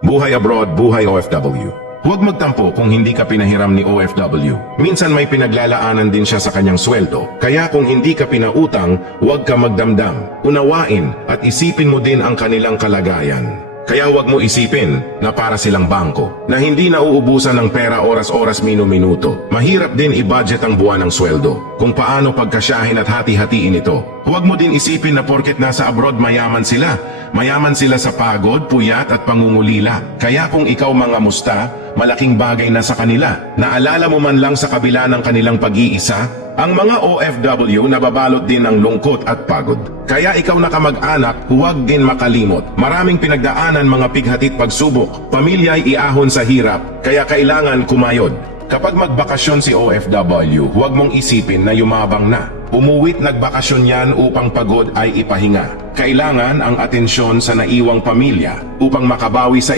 Buhay abroad, buhay OFW. Huwag magtampo kung hindi ka pinahiram ni OFW. Minsan may pinaglalaanan din siya sa kanyang sweldo. Kaya kung hindi ka pinautang, huwag ka magdamdam. Unawain at isipin mo din ang kanilang kalagayan. Kaya huwag mo isipin na para silang bangko, na hindi nauubusan ng pera oras-oras minu-minuto. Mahirap din i-budget ang buwan ng sweldo, kung paano pagkasyahin at hati-hatiin ito. Huwag mo din isipin na porket nasa abroad mayaman sila. Mayaman sila sa pagod, puyat at pangungulila. Kaya kung ikaw mga musta, malaking bagay na sa kanila. Naalala mo man lang sa kabila ng kanilang pag-iisa, ang mga OFW nababalot din ng lungkot at pagod. Kaya ikaw na kamag-anak, huwag din makalimot. Maraming pinagdaanan mga pighatit pagsubok. Pamilya ay iahon sa hirap, kaya kailangan kumayod. Kapag magbakasyon si OFW, huwag mong isipin na yumabang na. Umuwit nagbakasyon yan upang pagod ay ipahinga. Kailangan ang atensyon sa naiwang pamilya upang makabawi sa